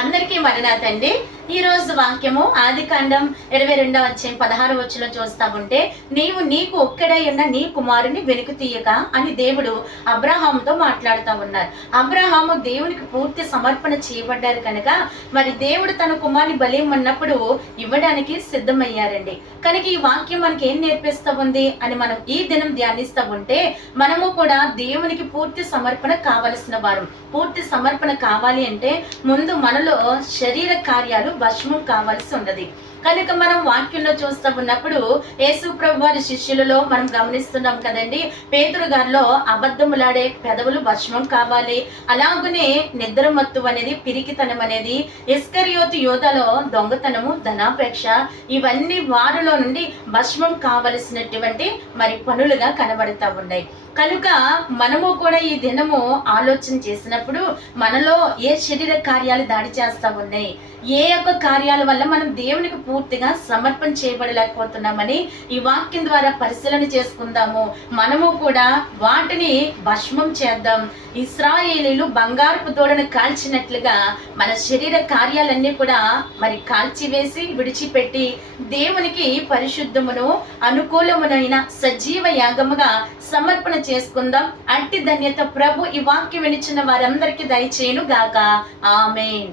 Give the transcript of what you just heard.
అందరికీ మరణాతండి. ఈ రోజు వాక్యము ఆదికాండం 22వ అధ్యాయం 16వ వచనం చూస్తా ఉంటే, నీవు నీకు ఒక్కడై ఉన్న నీ కుమారుని వెనుక తీయక అని దేవుడు అబ్రహాముతో మాట్లాడుతూ ఉన్నారు. అబ్రహాము దేవునికి పూర్తి సమర్పణ చేయబడ్డారు కనుక మరి దేవుడు తన కుమారుని బలిమన్నప్పుడు ఇవ్వడానికి సిద్ధమయ్యారండి. కనుక ఈ వాక్యం మనకి ఏం నేర్పిస్తూ ఉంది అని మనం ఈ దినం ధ్యానిస్తూ ఉంటే, మనము కూడా దేవునికి పూర్తి సమర్పణ కావలసిన వారు. పూర్తి సమర్పణ కావాలి అంటే ముందు మనలో శరీర కార్యాలు భస్మం కావాల్సి ఉన్నది. కనుక మనం వాక్యంలో చూస్తూ ఉన్నప్పుడు యేసు ప్రభు వారి శిష్యులలో మనం గమనిస్తున్నాం కదండి, పేతురు గారిలో అబద్ధములాడే పెదవులు భస్మం కావాలి, అలాగనే నిద్రమత్తు అనేది, పిరికితనం అనేది, ఇస్కరియోతు యోధలో దొంగతనము, ధనాపేక్ష, ఇవన్నీ వారిలో నుండి భస్మం కావలసినటువంటి మరి పనులుగా కనబడతా ఉన్నాయి. కనుక మనము కూడా ఈ దినము ఆలోచన చేసినప్పుడు మనలో ఏ శరీర కార్యాలు దాడి చేస్తా ఉన్నాయి, ఏ యొక్క కార్యాల వల్ల మనం దేవునికి పూర్తిగా సమర్పణ చేయబడలేకపోతున్నామని ఈ వాక్యం ద్వారా పరిశీలన చేసుకుందాము. మనము కూడా వాటిని భస్మం చేద్దాం. ఇశ్రాయేలీలు బంగారపు దూడను కాల్చినట్లుగా మన శరీర కార్యాలన్నీ కూడా మరి కాల్చివేసి విడిచిపెట్టి దేవునికి పరిశుద్ధమును అనుకూలమునైన సజీవ యాగముగా సమర్పణ చేసుకుందాం. అట్టి ధన్యత ప్రభు ఈ వాక్యం వినిచిన వారందరికీ దయచేయును గాక. ఆమేన్.